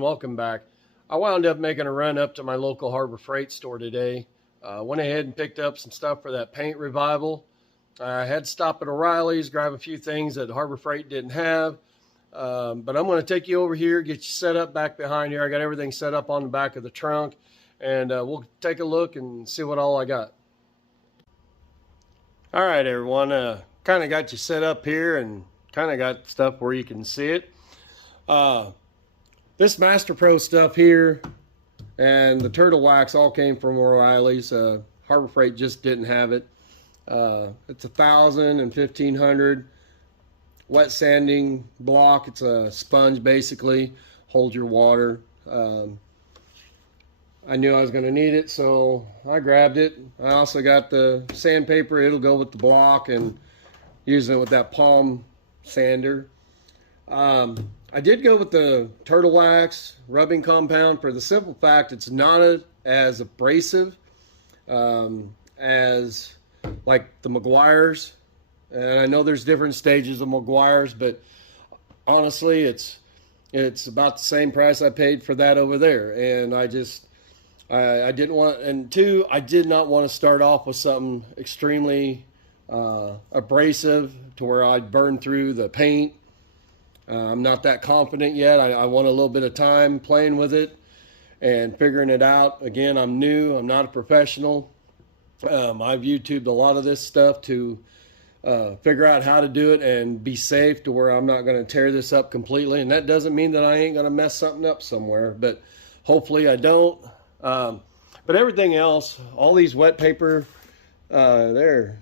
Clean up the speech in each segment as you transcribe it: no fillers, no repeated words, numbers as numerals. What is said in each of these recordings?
everyone, welcome back. I wound up making a run up to my local Harbor Freight store today. Went ahead and picked up some stuff for that paint revival. I had to stop at O'Reilly's, grab a few things that Harbor Freight didn't have. But I'm going to take you over here, get you set up back behind here. I got everything set up on the back of the trunk, and we'll take a look and see what all I got. All right, everyone, kind of got you set up here and kind of got stuff where you can see it. This Master Pro stuff here and the turtle wax all came from O'Reilly's. Harbor Freight just didn't have it. It's 1,000 and 1,500 wet sanding block. It's a sponge basically, holds your water. I knew I was going to need it, so I grabbed it. I also got the sandpaper. It'll go with the block, and using it with that palm sander. I did go with the turtle wax rubbing compound for the simple fact it's not as abrasive as like the Meguiar's. And I know there's different stages of Meguiar's, but honestly, it's about the same price I paid for that over there. And I didn't want, and two, I did not want to start off with something extremely abrasive to where I'd burn through the paint. I'm not that confident yet. I want a little bit of time playing with it and figuring it out. Again, I'm new. I'm not a professional. I've YouTubed a lot of this stuff to figure out how to do it and be safe to where I'm not going to tear this up completely. And that doesn't mean that I ain't going to mess something up somewhere, but hopefully I don't. But everything else, all these wet paper, they're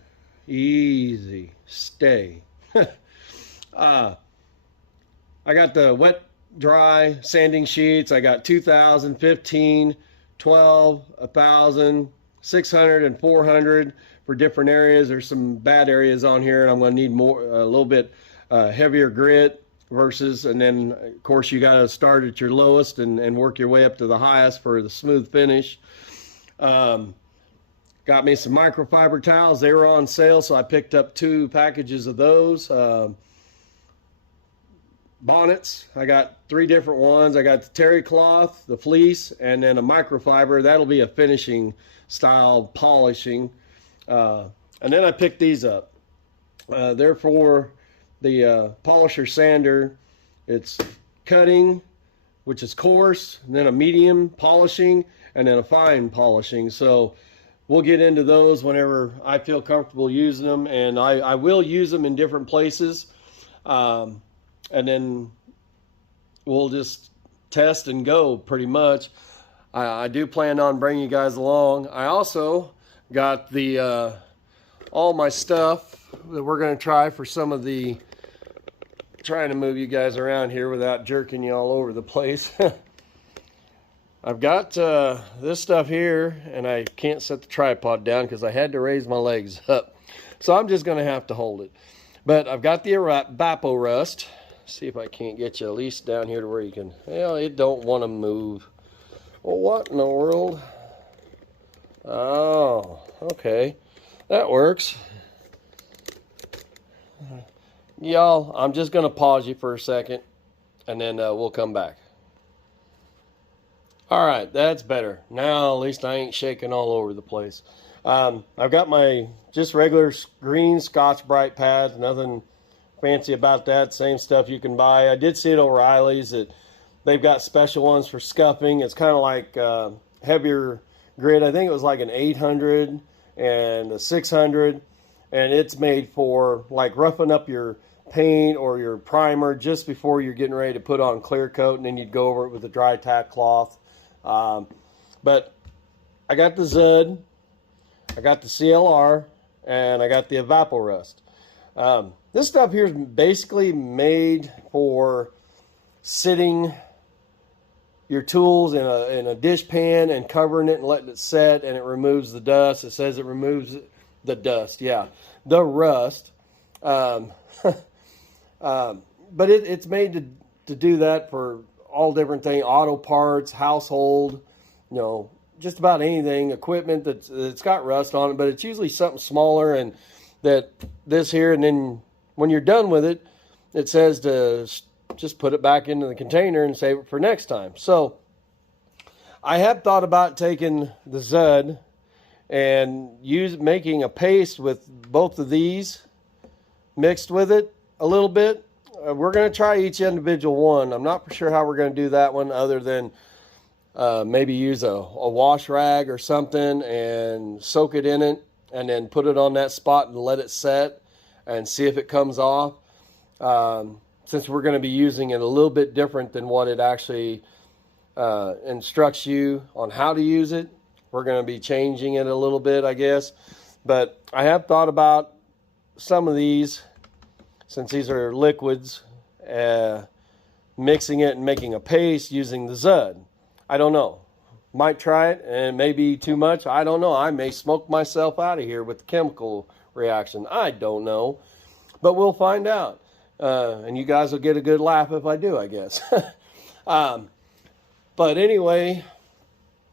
easy. Stay. I got the wet, dry sanding sheets. I got 2,000, 15, 12, 1,000, 600, and 400 for different areas. There's some bad areas on here, and I'm going to need more, a little bit heavier grit versus, and then of course you got to start at your lowest and work your way up to the highest for the smooth finish. Got me some microfiber towels. They were on sale, so I picked up 2 packages of those. Bonnets, I got 3 different ones. I got the terry cloth, the fleece, and then a microfiber. That'll be a finishing style polishing. And then I picked these up. They're for the polisher sander. It's cutting, which is coarse, and then a medium polishing, and then a fine polishing. So we'll get into those whenever I feel comfortable using them, and I will use them in different places. And then we'll just test and go pretty much. I do plan on bringing you guys along. I also got the all my stuff that we're going to try for some of the, trying to move you guys around here without jerking you all over the place. I've got this stuff here, and I can't set the tripod down because I had to raise my legs up. So I'm just going to have to hold it. But I've got the Evapo-rust. See if I can't get you at least down here to where you can, well, it don't want to move. Well, what in the world? Oh, okay. That works. Y'all, I'm just going to pause you for a second, and then we'll come back. All right, that's better. Now at least I ain't shaking all over the place. I've got my just regular green Scotch-Brite pads, nothing fancy about that. Same stuff you can buy. I did see at O'Reilly's that they've got special ones for scuffing. It's kind of like heavier grit. I think it was like an 800 and a 600, and it's made for like roughing up your paint or your primer just before you're getting ready to put on clear coat, and then you'd go over it with a dry tack cloth. But I got the Zud, I got the CLR, and I got the Evapo-rust. This stuff here is basically made for sitting your tools in a dish pan and covering it and letting it set, and it removes the dust. It says it removes the dust, yeah, the rust. But it's made to do that for all different things, auto parts, household, you know, just about anything, equipment that's got rust on it, but it's usually something smaller, and that this here, and then when you're done with it, it says to just put it back into the container and save it for next time. So I have thought about taking the Zud and making a paste with both of these mixed with it a little bit. We're going to try each individual one. I'm not for sure how we're going to do that one, other than maybe use a wash rag or something and soak it in it and then put it on that spot and let it set and see if it comes off. Since we're going to be using it a little bit different than what it actually instructs you on how to use it, we're going to be changing it a little bit, I guess. But I have thought about some of these, since these are liquids, mixing it and making a paste using the Zud. I don't know. Might try it, and it may be too much. I don't know. I may smoke myself out of here with the chemical reaction. I don't know. But we'll find out. And you guys will get a good laugh if I do, I guess. But anyway,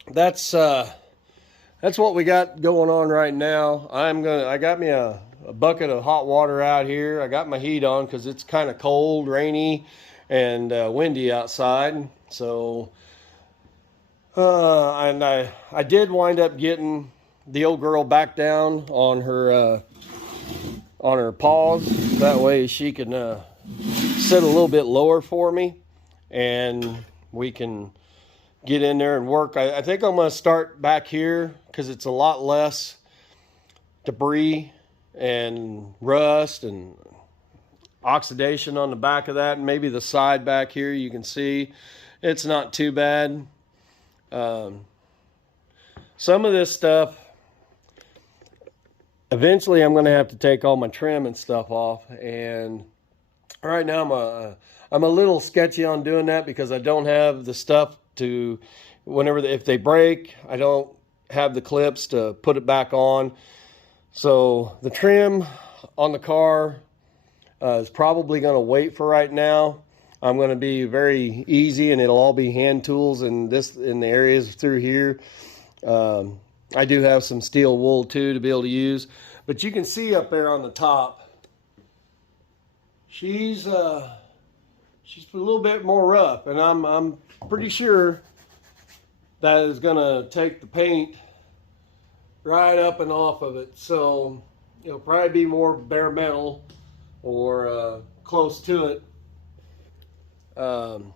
that's what we got going on right now. I got me a bucket of hot water out here. I got my heat on because it's kind of cold, rainy, and windy outside. So, and I did wind up getting the old girl back down on her paws. That way she can sit a little bit lower for me, and we can get in there and work. I think I'm going to start back here because it's a lot less debris and rust and oxidation on the back of that, and maybe the side back here you can see it's not too bad. Some of this stuff eventually I'm going to have to take all my trim and stuff off, and right now I'm a little sketchy on doing that because I don't have the stuff to, if they break, I don't have the clips to put it back on. So the trim on the car is probably going to wait for right now. I'm going to be very easy, and it'll all be hand tools in the areas through here. I do have some steel wool too to be able to use, but you can see up there on the top, she's a little bit more rough, and I'm pretty sure that is going to take the paint right up and off of it. So it'll probably be more bare metal or close to it. We'll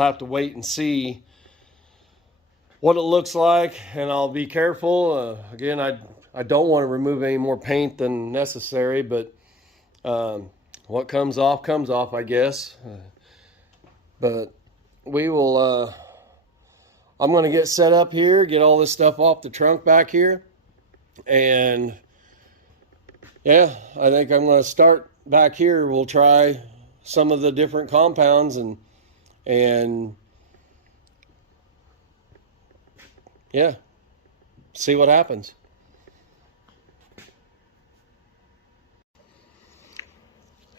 have to wait and see what it looks like, and I'll be careful. Again, I don't want to remove any more paint than necessary, but what comes off, I guess. But we will, I'm going to get set up here, get all this stuff off the trunk back here. And yeah, I think I'm going to start back here. We'll try some of the different compounds and yeah, see what happens.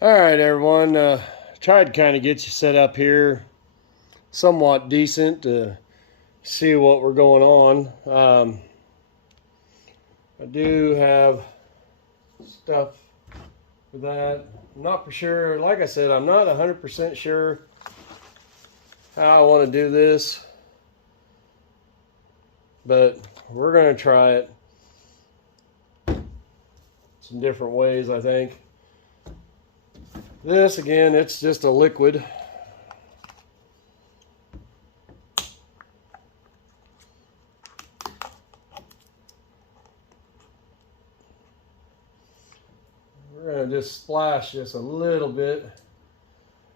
All right, everyone. Tried to kind of get you set up here somewhat decent to see what we're going on. I do have stuff for that. I'm not for sure. Like I said, I'm not 100% sure how I want to do this, but we're going to try it some different ways, I think. This, again, it's just a liquid. We're going to just splash this a little bit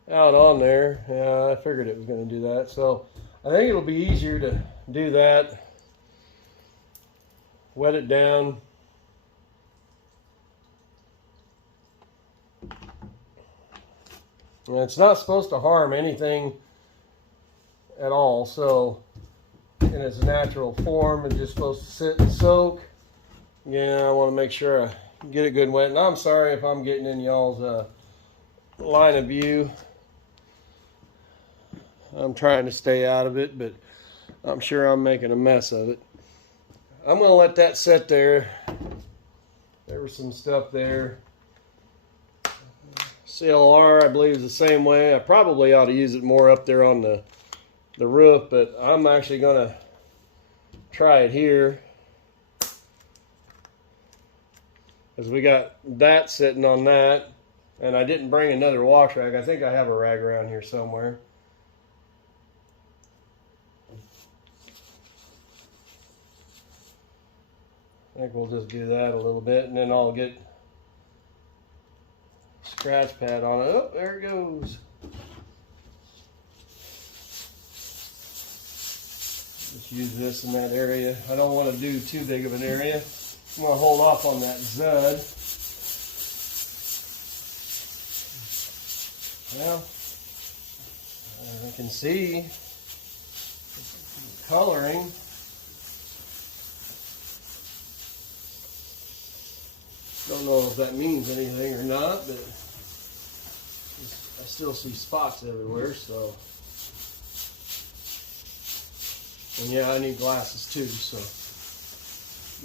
out on there. Yeah, I figured it was going to do that. So I think it'll be easier to do that. Wet it down. And it's not supposed to harm anything at all, so in its natural form, it's just supposed to sit and soak. Again, I want to make sure I get it good and wet. And I'm sorry if I'm getting in y'all's line of view. I'm trying to stay out of it, but I'm sure I'm making a mess of it. I'm going to let that sit there. There was some stuff there. CLR, I believe, is the same way. I probably ought to use it more up there on the roof, but I'm actually going to try it here. Because we got that sitting on that, and I didn't bring another wash rag. I think I have a rag around here somewhere. I think we'll just do that a little bit, and then I'll get a scratch pad on it. Oh, there it goes. Just use this in that area. I don't want to do too big of an area. I'm going to hold off on that Zud. Well, I can see the coloring. Don't know if that means anything or not, but I still see spots everywhere, so. And yeah, I need glasses too, so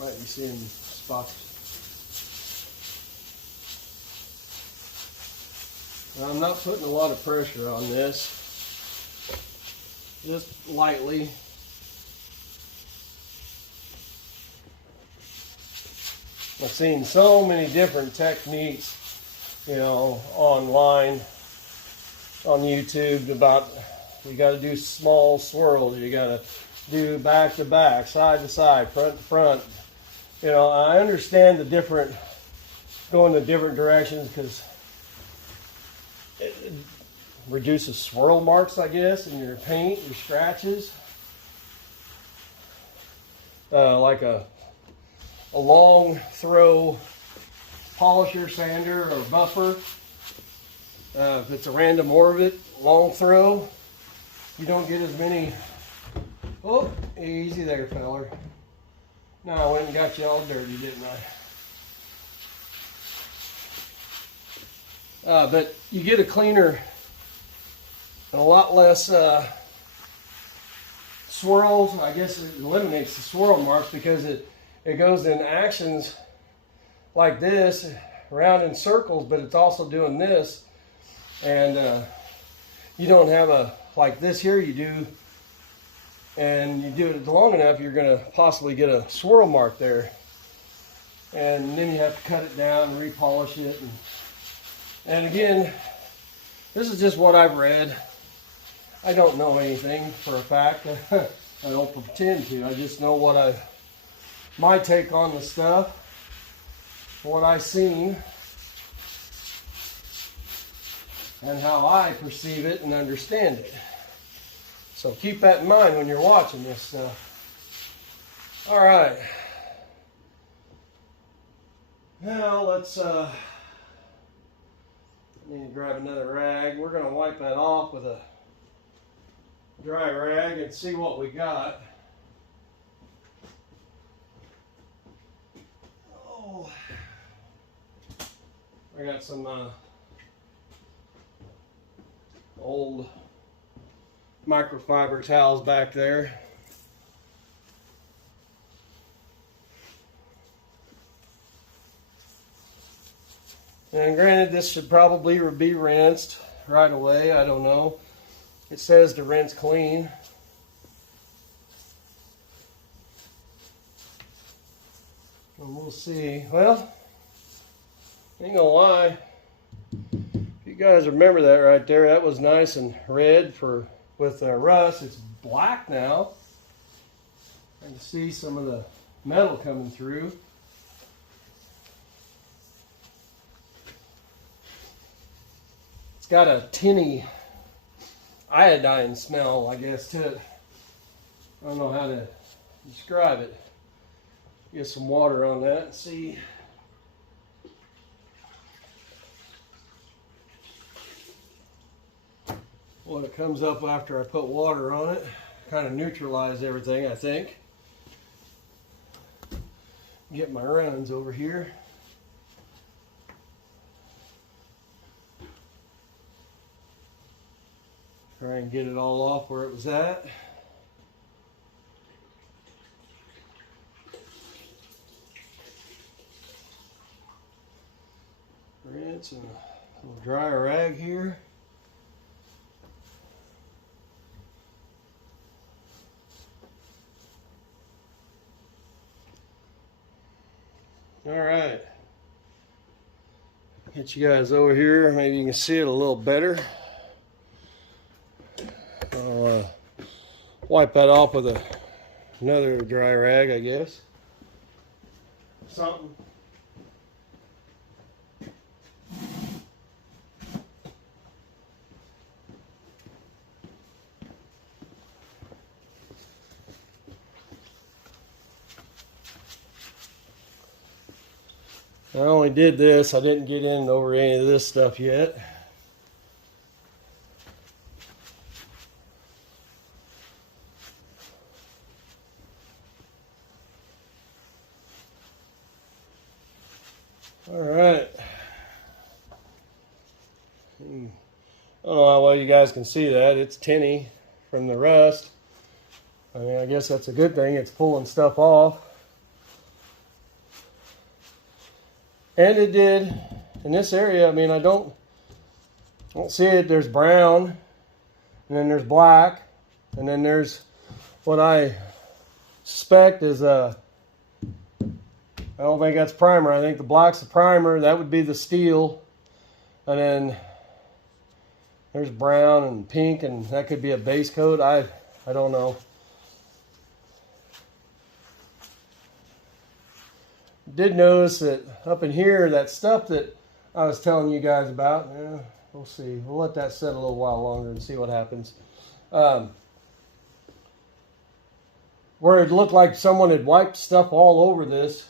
might be seeing spots. Now, I'm not putting a lot of pressure on this, just lightly. I've seen so many different techniques, you know, online, on YouTube about you got to do small swirls, you got to do back to back, side to side, front to front. You know, I understand the different, going the different directions because it reduces swirl marks, I guess, in your paint, your scratches. Like a long throw polisher, sander, or buffer. If it's a random orbit, long throw, you don't get as many. Oh, easy there, feller. No, I went and got you all dirty, didn't I? But you get a cleaner and a lot less swirls. I guess it eliminates the swirl marks because it goes in actions like this, around in circles, but it's also doing this. And you don't have a, like this here you do, and you do it long enough, you're going to possibly get a swirl mark there. And then you have to cut it down and repolish it. And again, this is just what I've read. I don't know anything for a fact. I don't pretend to. I just know what my take on the stuff, what I've seen, and how I perceive it and understand it. So keep that in mind when you're watching this stuff. All right. Now let's, I need to grab another rag. We're going to wipe that off with a dry rag and see what we got. Oh, I got some old microfiber towels back there. And granted, this should probably be rinsed right away. I don't know. It says to rinse clean. And we'll see. Well, ain't gonna lie. If you guys remember that right there, that was nice and red with rust. It's black now. I can see some of the metal coming through. It's got a tinny iodine smell, I guess, to it. I don't know how to describe it. Get some water on that and see. What it comes up after I put water on it. Kind of neutralize everything, I think. Get my runs over here. Try and get it all off where it was at. Rinse and We'll dry a rag here. All right. Get you guys over here. Maybe you can see it a little better. I'll wipe that off with another dry rag, I guess. Something. I only did this. I didn't get in over any of this stuff yet. All right. I don't know how well you guys can see that. It's tinny from the rust. I mean, I guess that's a good thing. It's pulling stuff off. And it did in this area. I mean, I don't see it. There's brown, and then there's black, and then there's what I suspect is I don't think that's primer. I think the black's the primer. That would be the steel, and then there's brown and pink, and that could be a base coat. I don't know. Did notice that up in here, that stuff that I was telling you guys about, we'll see. We'll let that set a little while longer and see what happens. Where it looked like someone had wiped stuff all over this.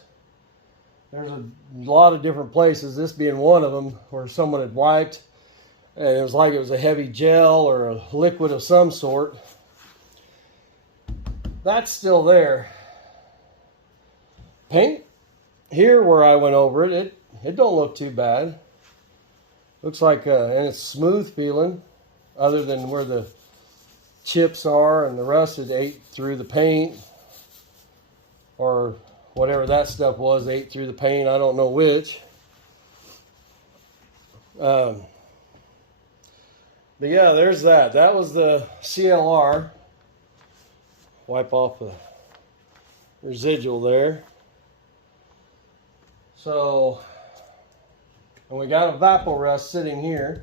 There's a lot of different places, this being one of them, where someone had wiped, and it was like it was a heavy gel or a liquid of some sort. That's still there. Paint here where I went over it, it don't look too bad. Looks like, and it's smooth feeling, other than where the chips are and the rust had ate through the paint, or whatever that stuff was ate through the paint. I don't know which. But yeah, there's that. That was the CLR. Wipe off the residual there. So, and we got Evapo-rust sitting here.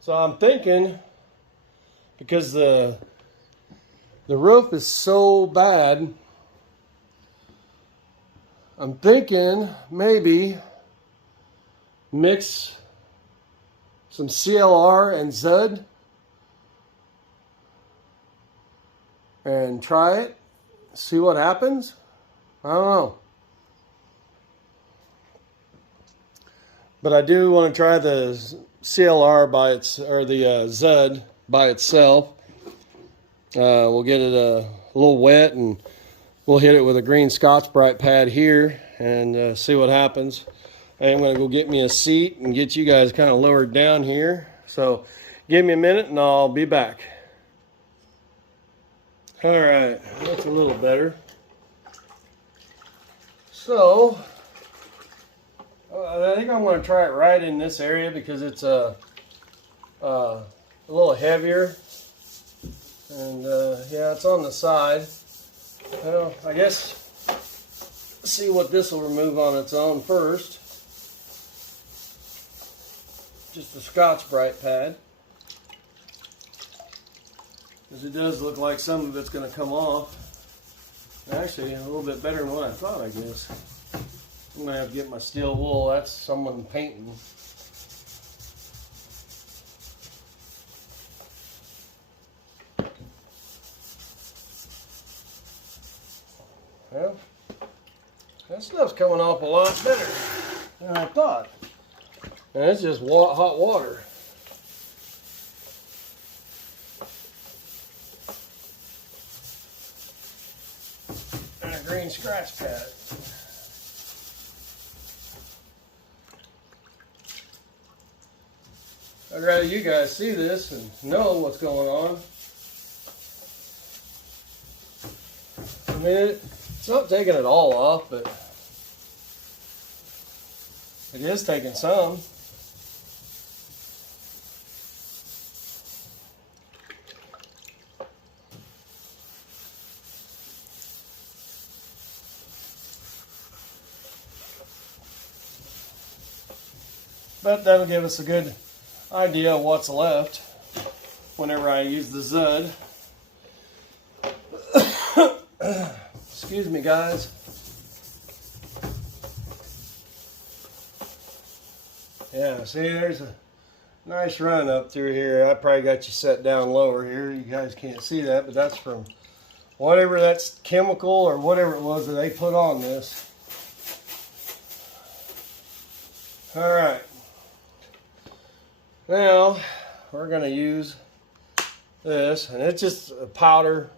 So I'm thinking, because the roof is so bad, I'm thinking maybe mix some CLR and Zud and try it, see what happens. I don't know. But I do want to try the CLR by its, or the Zud by itself. We'll get it a little wet, and we'll hit it with a green Scotch-Brite pad here and see what happens. I'm going to go get me a seat and get you guys kind of lowered down here. So give me a minute and I'll be back. All right, that's a little better. So, I think I'm going to try it right in this area because it's a little heavier. And yeah, it's on the side. Well, I guess see what this will remove on its own first. Just a Scotch-Brite pad. Because it does look like some of it's going to come off. Actually, a little bit better than what I thought, I guess. I'm going to have to get my steel wool. That's someone painting. Well, that stuff's coming off a lot better than I thought. And it's just hot water. And a green scratch pad. I'd rather you guys see this and know what's going on. I mean, it's not taking it all off, but it It is taking some. But that'll give us a good idea of what's left whenever I use the Zud. Excuse me, guys. Yeah, see, there's a nice run up through here. I probably got you set down lower here. You guys can't see that, but that's from whatever that's chemical or whatever it was that they put on this. All right. Now, we're going to use this, and it's just a powder.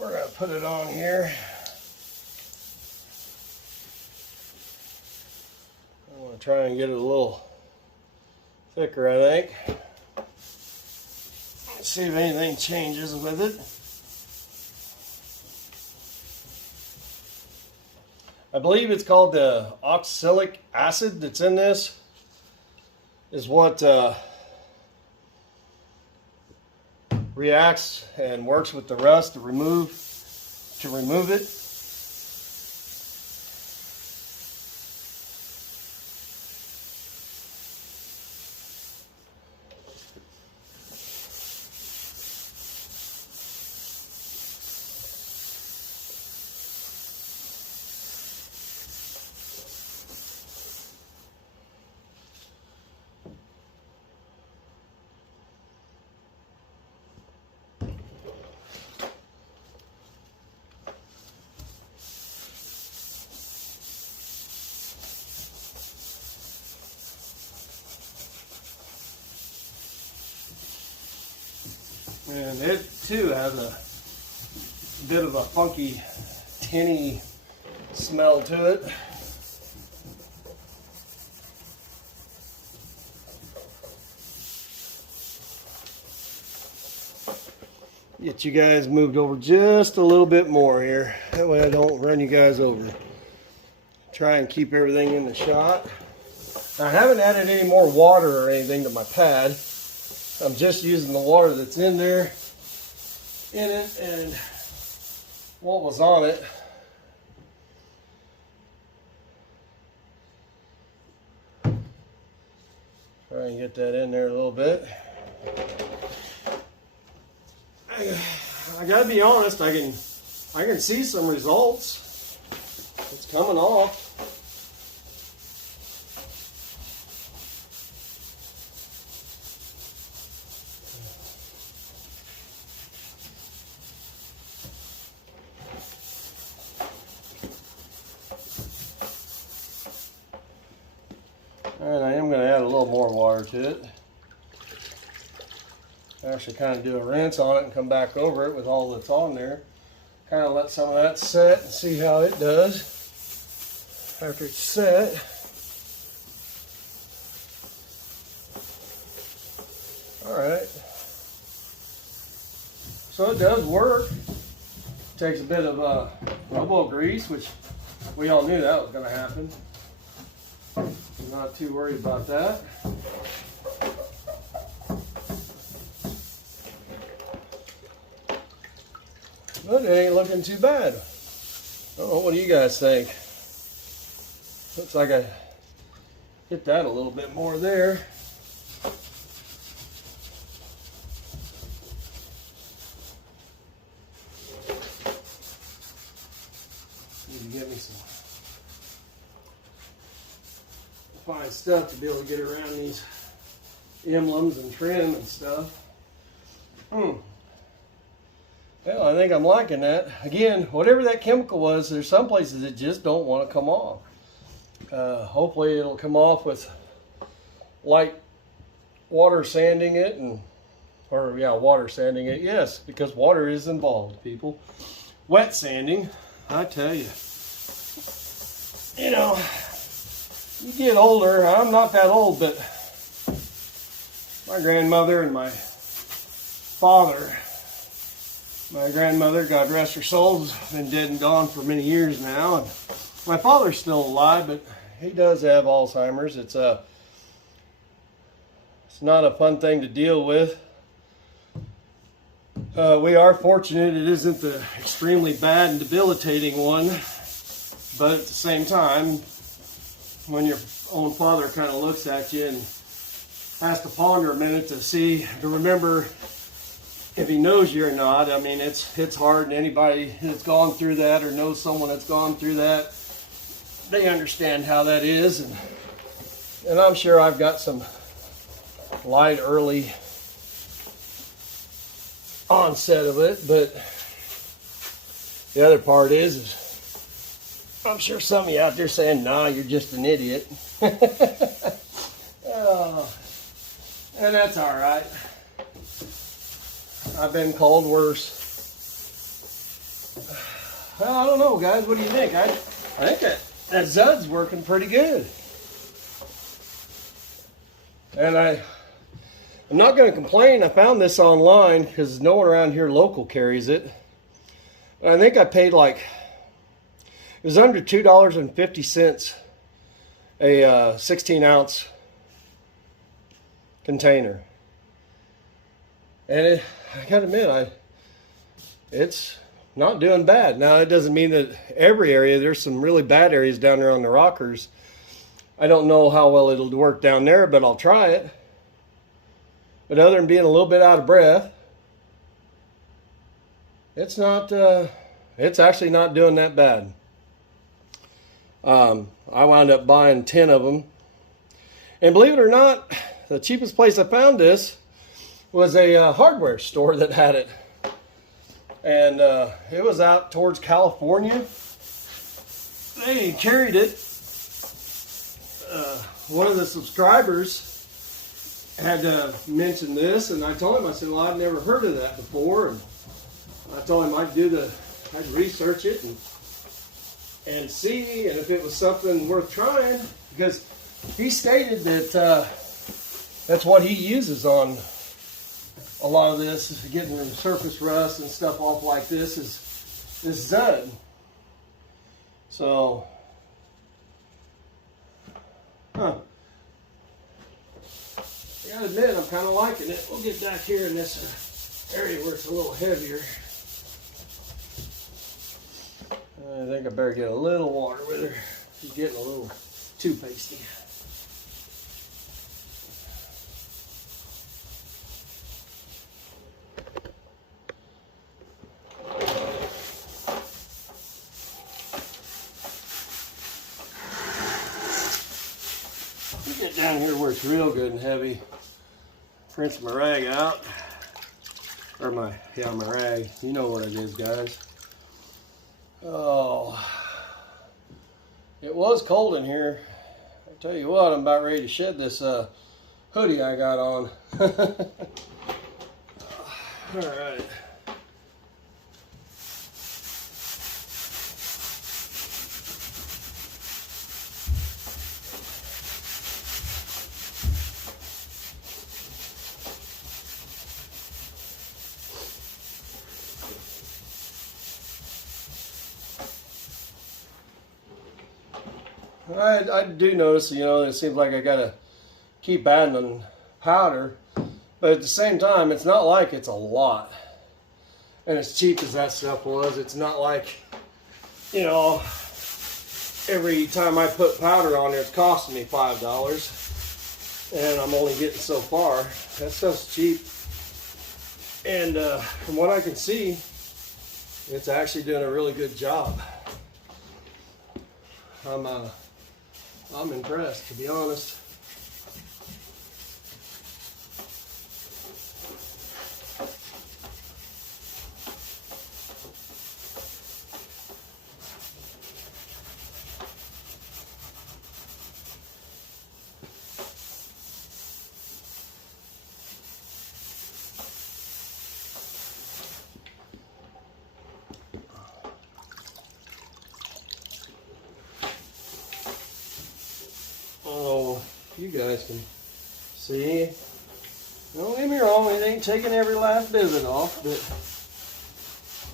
We're going to put it on here. I'm going to try and get it a little thicker, I think. Let's see if anything changes with it. I believe it's called the oxalic acid that's in this is what reacts and works with the rust to remove it. And it too has a bit of a funky, tinny smell to it. Get you guys moved over just a little bit more here. That way I don't run you guys over. Try and keep everything in the shot. I haven't added any more water or anything to my pad. I'm just using the water that's in there, in it, and what was on it. Try and get that in there a little bit. I gotta be honest, I can see some results. It's coming off. And I am going to add a little more water to it. Actually kind of do a rinse on it and come back over it with all that's on there. Kind of let some of that set and see how it does after it's set. Alright. So it does work. Takes a bit of elbow grease, which we all knew that was going to happen. Not too worried about that. But it ain't looking too bad. Oh, what do you guys think? Looks like I hit that a little bit more there. Need to get me some fine stuff to be able to get around these emblems and trim and stuff. Well, I think I'm liking that. Again, whatever that chemical was, there's some places that just don't want to come off. Hopefully it'll come off with light water sanding it, water sanding it. Yes, because water is involved, people. Wet sanding, I tell you. You know, you get older. I'm not that old, but my grandmother and my father My grandmother, God rest her soul, has been dead and gone for many years now. And my father's still alive, but he does have Alzheimer's. It's not a fun thing to deal with. We are fortunate it isn't the extremely bad and debilitating one, but at the same time, when your own father kind of looks at you and has to ponder a minute to remember if he knows you or not. I mean, it's hard, and anybody that's gone through that or knows someone that's gone through that, they understand how that is, and I'm sure I've got some light early onset of it, but the other part is I'm sure some of you out there saying, nah, you're just an idiot. And that's all right. I've been called worse. Well, I don't know, guys. What do you think? I think that Zud's working pretty good. And I'm not going to complain. I found this online because no one around here local carries it. And I think I paid it was under $2.50 a 16 ounce container. And I gotta admit, it's not doing bad. Now, it doesn't mean that every area, there's some really bad areas down there on the rockers. I don't know how well it'll work down there, but I'll try it. But other than being a little bit out of breath, it's actually not doing that bad. I wound up buying 10 of them. And believe it or not, the cheapest place I found this was a hardware store that had it. And it was out towards California. They carried it. One of the subscribers had mentioned this, and I told him, I said, well, I've never heard of that before. And I told him I'd research it and see, and if it was something worth trying, because he stated that that's what he uses on a lot of this, is getting the surface rust and stuff off like this, is Zud. So, I gotta admit, I'm kind of liking it. We'll get back here in this area where it's a little heavier. I think I better get a little water with her. She's getting a little too pasty. Get down here where it's real good and heavy. Rinse my rag out. Or my rag. You know what it is, guys. Oh, it was cold in here. I tell you what, I'm about ready to shed this hoodie I got on. All right. I do notice, it seems like I gotta keep adding on powder, but at the same time, it's not like it's a lot. And as cheap as that stuff was, it's not like, every time I put powder on there, it's costing me $5, and I'm only getting so far. That stuff's cheap, and from what I can see, it's actually doing a really good job. I'm impressed, to be honest. You guys can see. Don't get me wrong, it ain't taking every last bit of it off, but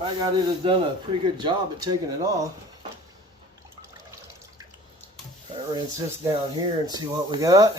I got it has done a pretty good job at taking it off. I rinse this down here and see what we got.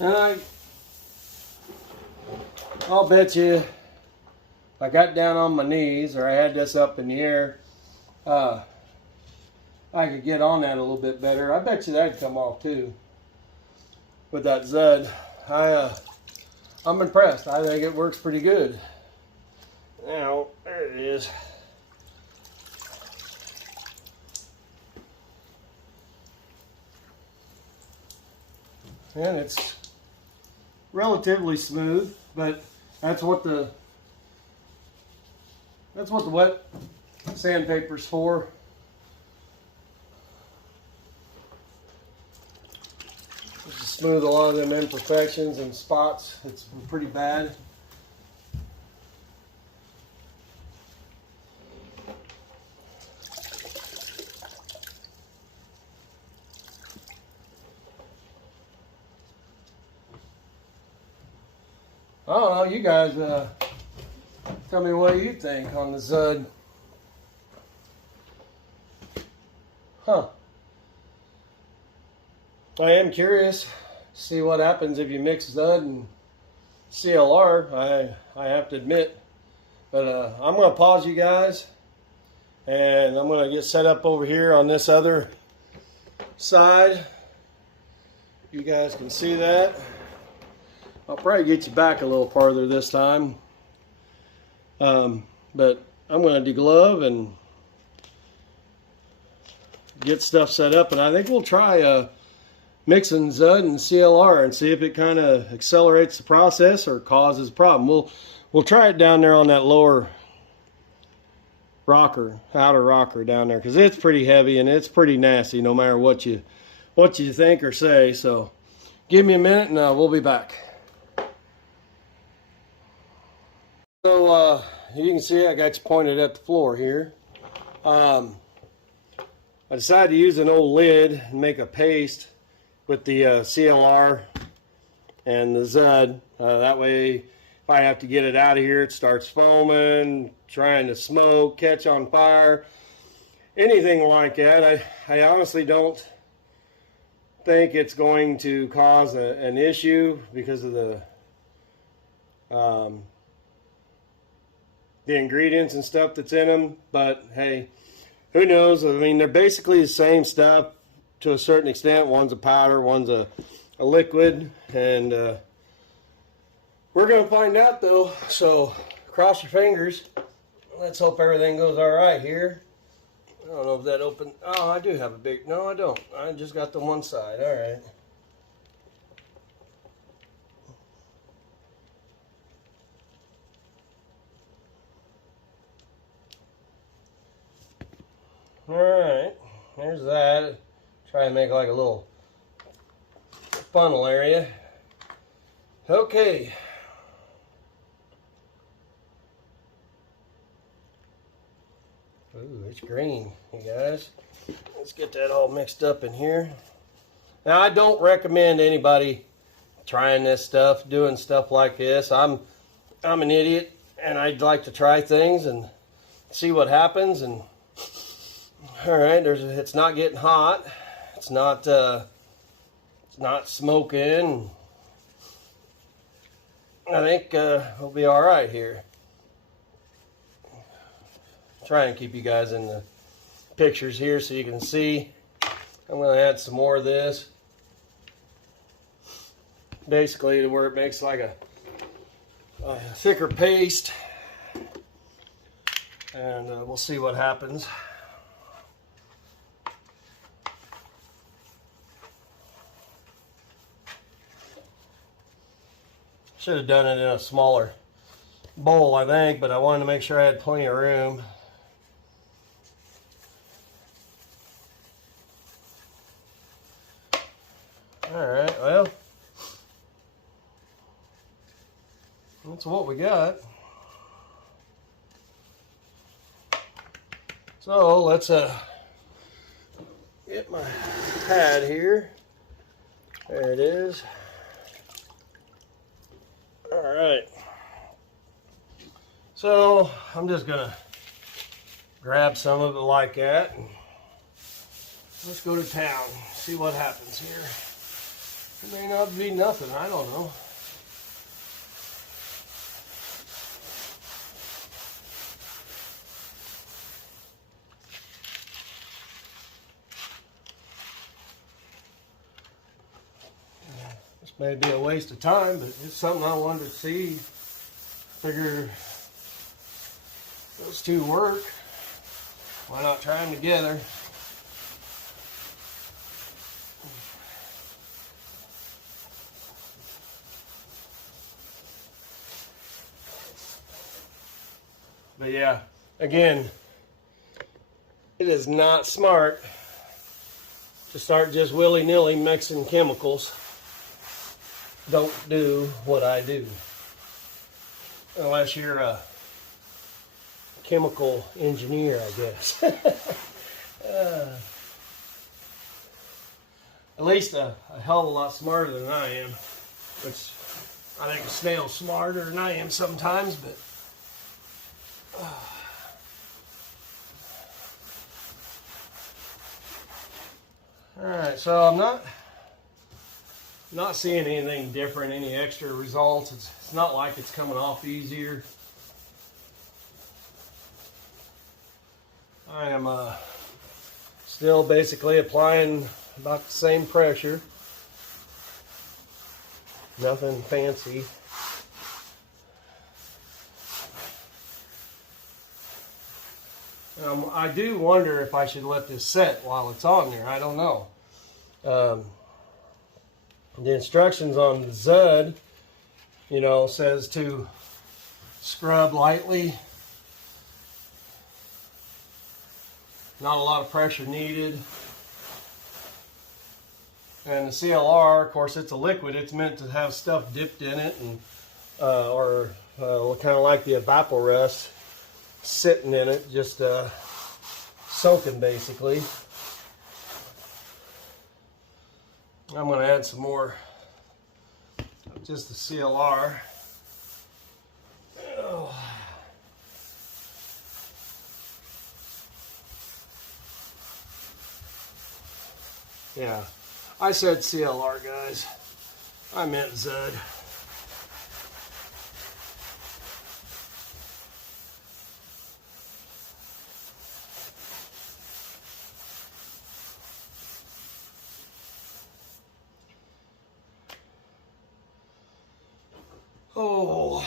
And I'll bet you if I got down on my knees or I had this up in the air, I could get on that a little bit better. I bet you that'd come off too with that Zud. I'm impressed. I think it works pretty good. Now, there it is. And it's relatively smooth, but that's what the wet sandpaper's for. Just to smooth a lot of them imperfections and spots. It's pretty bad. I don't know, you guys tell me what you think on the Zud. Huh. I am curious to see what happens if you mix Zud and CLR, I have to admit. But I'm going to pause you guys, and I'm going to get set up over here on this other side. You guys can see that. I'll probably get you back a little farther this time. But I'm going to deglove and get stuff set up. And I think we'll try mixing Zud and CLR and see if it kind of accelerates the process or causes a problem. We'll try it down there on that lower rocker, outer rocker down there, because it's pretty heavy and it's pretty nasty no matter what you think or say. So give me a minute and we'll be back. So you can see I got you pointed at the floor here. I decided to use an old lid and make a paste with the CLR and the Zud. That way if I have to get it out of here, it starts foaming, trying to smoke, catch on fire, anything like that. I honestly don't think it's going to cause an issue because of the ingredients and stuff that's in them, but hey, who knows? I mean, they're basically the same stuff to a certain extent. One's a powder, one's a liquid, and we're gonna find out though. So cross your fingers. Let's hope everything goes all right here. I don't know if that opened. Oh, I do have a big. No, I don't. I just got the one side. All right. Alright, there's that. Try and make like a little funnel area. Okay. Ooh, it's green, you guys. Let's get that all mixed up in here. Now, I don't recommend anybody trying this stuff, doing stuff like this. I'm an idiot, and I'd like to try things and see what happens. And all right, it's not getting hot. It's not smoking. I think we'll be all right here. Try and keep you guys in the pictures here so you can see. I'm going to add some more of this. Basically, to where it makes like a thicker paste. And we'll see what happens. Should have done it in a smaller bowl, I think, but I wanted to make sure I had plenty of room. All right, well, that's what we got. So let's get my pad here. There it is. All right. So I'm just gonna grab some of it like that and let's go to town, see what happens here. It may not be nothing, I don't know. This may be a waste of time, but it's something I wanted to see. Figure those two work. Why not try them together? But yeah, again, it is not smart to start just willy-nilly mixing chemicals. Don't do what I do. Unless you're a chemical engineer, I guess. At least a hell of a lot smarter than I am. Which I think a snail's smarter than I am sometimes, but alright, so I'm not seeing anything different, any extra results. It's not like it's coming off easier. I am still basically applying about the same pressure. Nothing fancy. I do wonder if I should let this set while it's on there. I don't know. The instructions on the Zud, you know, says to scrub lightly. Not a lot of pressure needed. And the CLR, of course, it's a liquid. It's meant to have stuff dipped in it, and or kind of like the Evapo-rust, sitting in it, just soaking basically. I'm going to add some more, just the CLR. Oh. Yeah, I said CLR, guys. I meant Zud. Oh.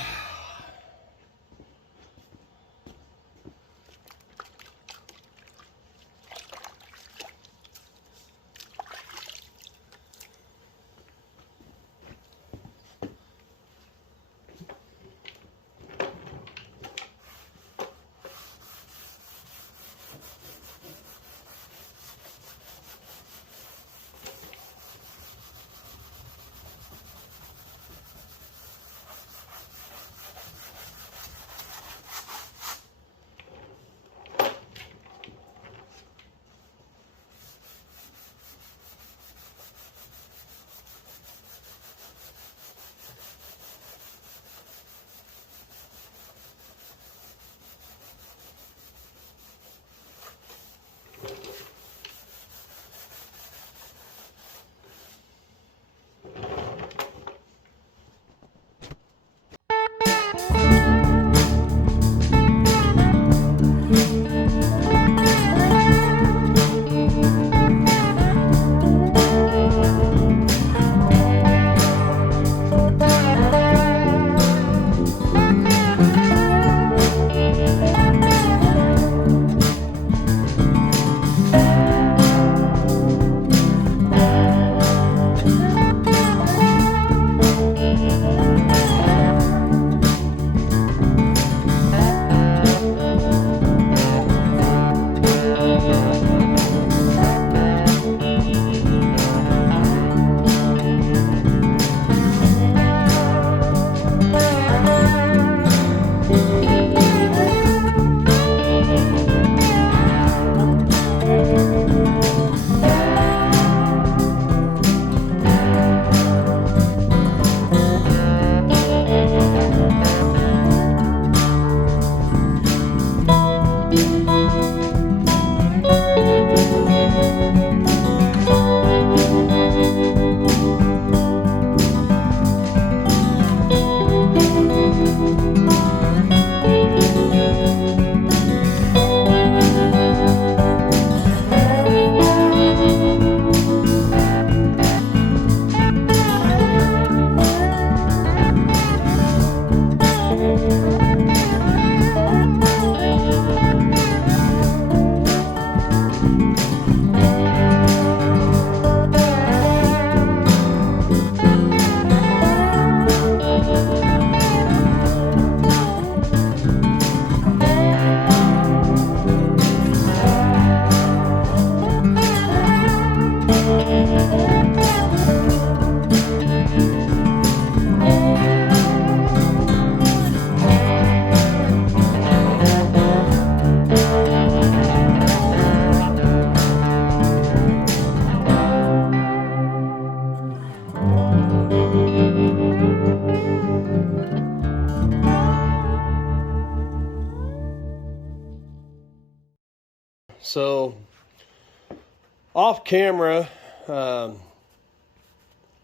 Off camera,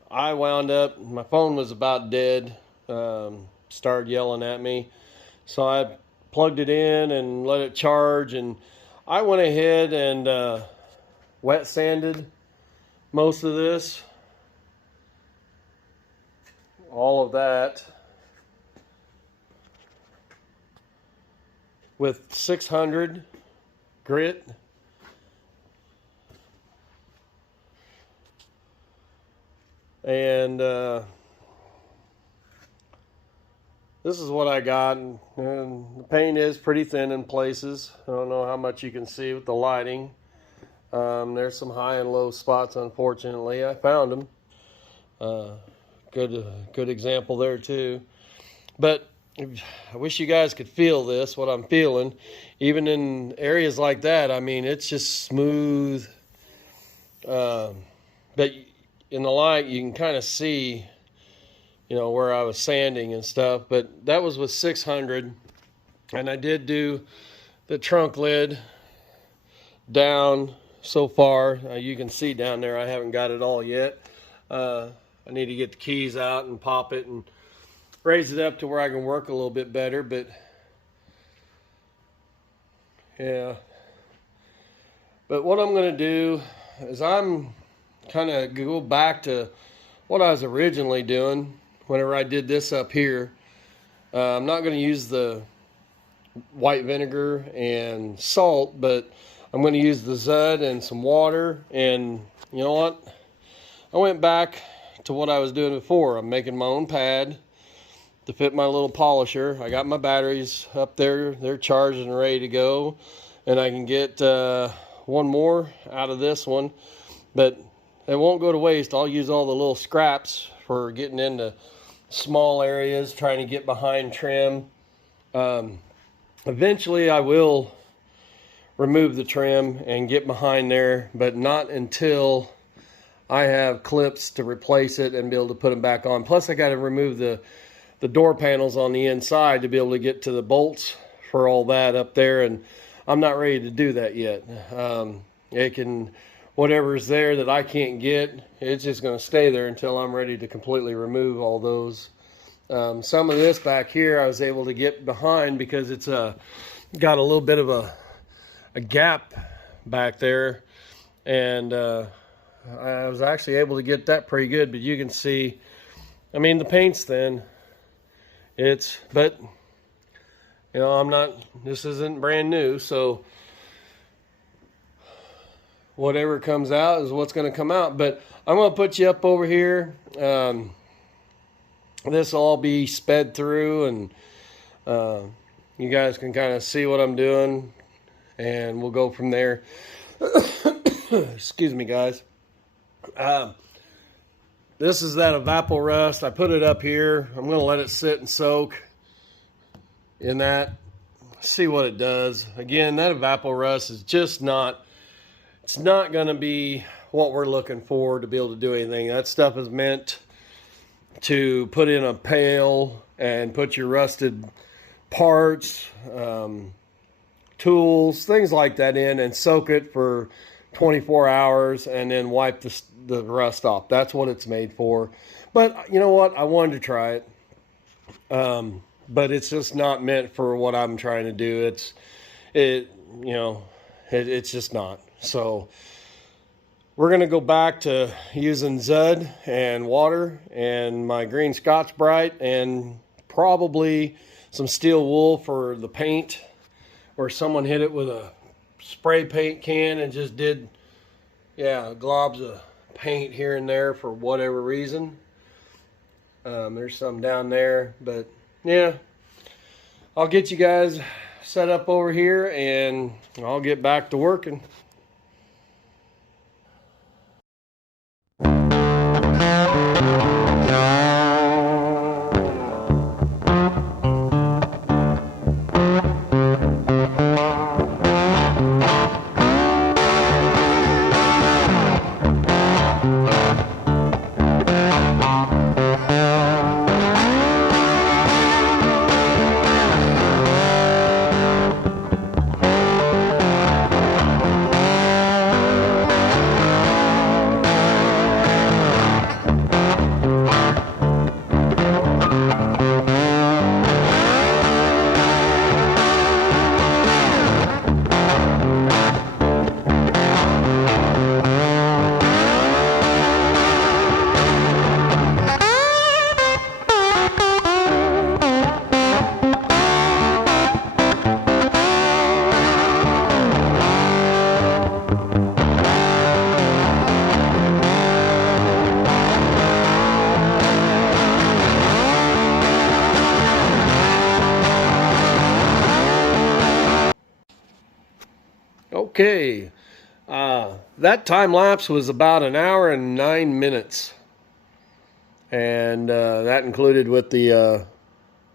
I wound up, my phone was about dead, started yelling at me. So I plugged it in and let it charge, and I went ahead and wet sanded most of this, all of that, with 600 grit. And this is what I got, and the paint is pretty thin in places. I don't know how much you can see with the lighting. There's some high and low spots, unfortunately. I found them. Good example there too. But I wish you guys could feel this, what I'm feeling. Even in areas like that, I mean, it's just smooth. But in the light, you can kind of see, you know, where I was sanding and stuff. But that was with 600. And I did do the trunk lid down so far. You can see down there, I haven't got it all yet. I need to get the keys out and pop it and raise it up to where I can work a little bit better. But yeah, but what I'm going to do is I'm kind of go back to what I was originally doing whenever I did this up here. I'm not going to use the white vinegar and salt, but I'm going to use the Zud and some water. And you know what? I went back to what I was doing before. I'm making my own pad to fit my little polisher. I got my batteries up there. They're charged and ready to go. And I can get one more out of this one. But it won't go to waste. I'll use all the little scraps for getting into small areas, trying to get behind trim. Eventually I will remove the trim and get behind there, but not until I have clips to replace it and be able to put them back on. Plus I got to remove the door panels on the inside to be able to get to the bolts for all that up there, and I'm not ready to do that yet. Whatever's there that I can't get, it's just going to stay there until I'm ready to completely remove all those. Some of this back here I was able to get behind because it's got a little bit of a gap back there, and I was actually able to get that pretty good. But you can see, I mean, the paint's thin. But you know, this isn't brand new, so whatever comes out is what's going to come out. But I'm going to put you up over here. This will all be sped through, and you guys can kind of see what I'm doing, and we'll go from there. Excuse me, guys. This is that Evapo-rust. I put it up here. I'm going to let it sit and soak in that. See what it does. Again, that Evapo-rust is just not, it's not going to be what we're looking for to be able to do anything. That stuff is meant to put in a pail and put your rusted parts, tools, things like that in, and soak it for 24 hours and then wipe the rust off. That's what it's made for. But you know what? I wanted to try it. But it's just not meant for what I'm trying to do. It's just not. So we're going to go back to using Zud and water and my green Scotch Brite and probably some steel wool for the paint, or someone hit it with a spray paint can and just did, globs of paint here and there for whatever reason. There's some down there, but yeah, I'll get you guys set up over here and I'll get back to working. Okay, that time lapse was about 1 hour and 9 minutes, and that included with the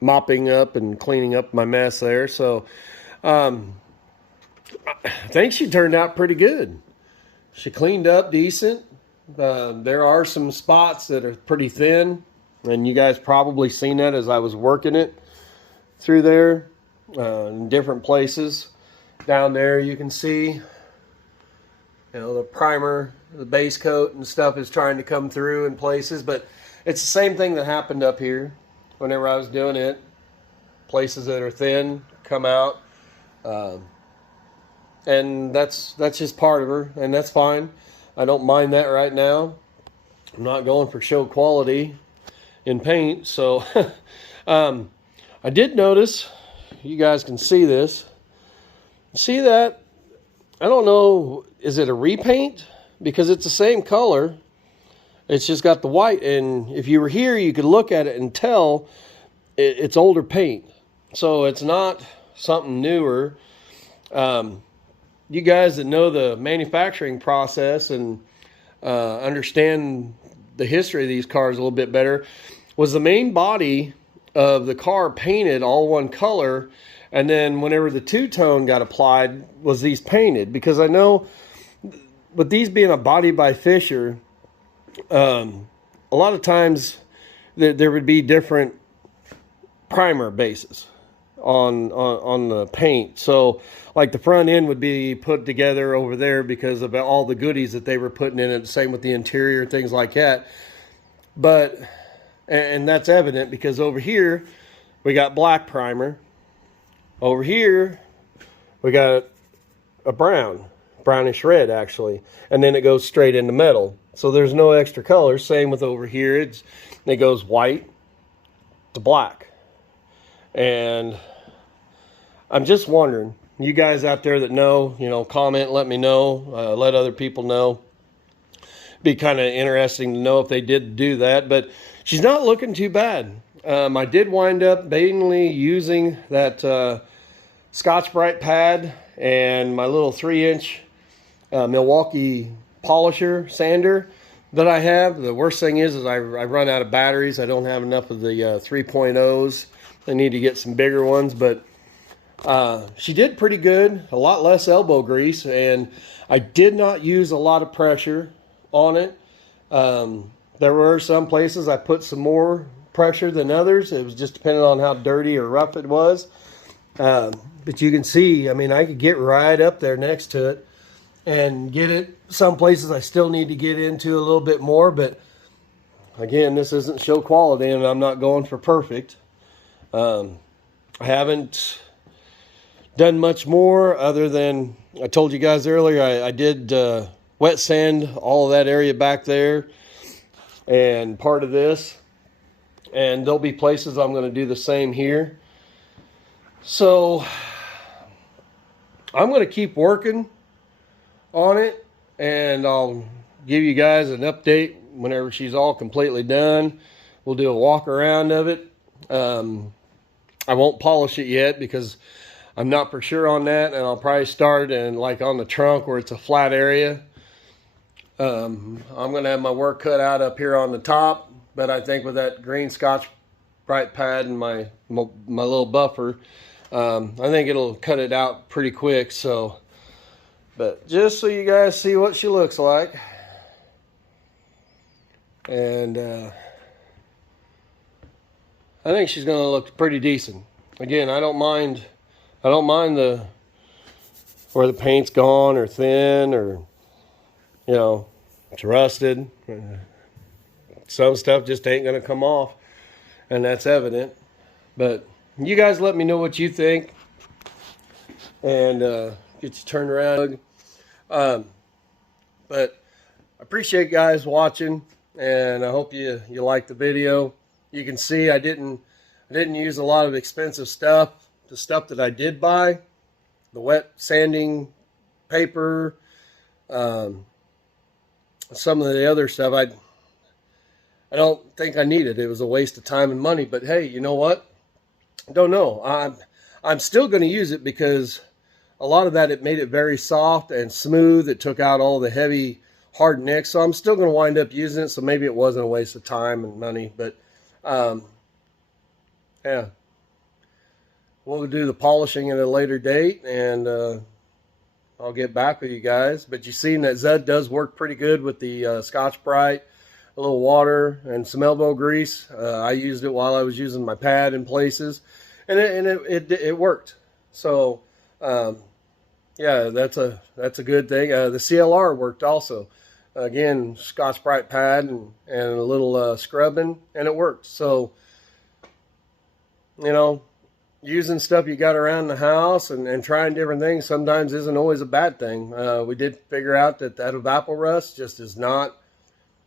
mopping up and cleaning up my mess there. So I think she turned out pretty good. She cleaned up decent. There are some spots that are pretty thin, and you guys probably seen that as I was working it through there in different places. Down there you can see, you know, the primer, the base coat and stuff is trying to come through in places, but it's the same thing that happened up here whenever I was doing it. Places that are thin come out, and that's just part of her, and that's fine. I don't mind that right now. I'm not going for show quality in paint. So I did notice, you guys can see this. See that? I don't know, is it a repaint? Because it's the same color. It's just got the white, and if you were here, you could look at it and tell it's older paint. So it's not something newer. You guys that know the manufacturing process and understand the history of these cars a little bit better, was the main body of the car painted all one color, and then whenever the two-tone got applied, was these painted? Because I know with these being a body by Fisher, a lot of times there would be different primer bases on the paint. So like the front end would be put together over there because of all the goodies that they were putting in it. Same with the interior, things like that. But, and that's evident because over here we got black primer. Over here we got a brownish red actually, and then it goes straight into metal. So there's no extra color. Same with over here. It goes white to black. And I'm just wondering, you guys out there that know, you know, comment, let me know, let other people know. Be kind of interesting to know if they did do that, but she's not looking too bad. I did wind up mainly using that Scotch-Brite pad and my little 3-inch Milwaukee polisher sander that I have. The worst thing is I run out of batteries. I don't have enough of the 3.0s. I need to get some bigger ones, but she did pretty good. A lot less elbow grease, and I did not use a lot of pressure on it. There were some places I put some more pressure than others. It was just depending on how dirty or rough it was. But you can see, I mean, I could get right up there next to it and get it. Some places I still need to get into a little bit more, but again, this isn't show quality and I'm not going for perfect. I haven't done much more other than I told you guys earlier. I did wet sand all of that area back there and part of this, and there'll be places I'm going to do the same here. So I'm going to keep working on it, and I'll give you guys an update whenever she's all completely done. We'll do a walk around of it. I won't polish it yet because I'm not for sure on that, and I'll probably start in like on the trunk where it's a flat area. I'm going to have my work cut out up here on the top, but I think with that green Scotch-Brite pad and my little buffer, I think it'll cut it out pretty quick. So, but just so you guys see what she looks like, and I think she's going to look pretty decent. Again, I don't mind the where the paint's gone or thin or, you know, it's rusted. Some stuff just ain't going to come off, and that's evident. But you guys let me know what you think, and get you turned around. But I appreciate you guys watching, and I hope you like the video. You can see I didn't use a lot of expensive stuff. The stuff that I did buy, the wet sanding paper, some of the other stuff, I don't think I needed. It was a waste of time and money. But hey, you know what? I don't know. I'm still going to use it because a lot of that, it made it very soft and smooth. It took out all the heavy hard nicks. So I'm still going to wind up using it. So maybe it wasn't a waste of time and money, but yeah, we'll do the polishing at a later date, and I'll get back with you guys. But you've seen that Zud does work pretty good with the Scotch-Brite, a little water and some elbow grease. I used it while I was using my pad in places, and it worked. So yeah, that's a good thing. The CLR worked also. Again, Scotch-Brite pad and a little scrubbing, and it worked. So, you know, using stuff you got around the house and trying different things sometimes isn't always a bad thing. We did figure out that Evapo-rust just is not,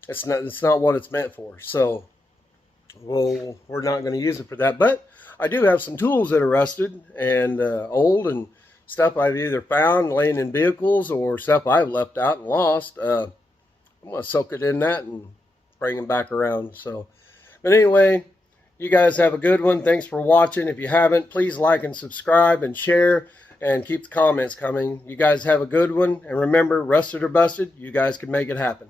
it's not what it's meant for. So we're not going to use it for that. But I do have some tools that are rusted and old, and stuff I've either found laying in vehicles or stuff I've left out and lost. I'm going to soak it in that and bring them back around. So, but anyway, you guys have a good one. Thanks for watching. If you haven't, please like and subscribe and share and keep the comments coming. You guys have a good one. And remember, rusted or busted, you guys can make it happen.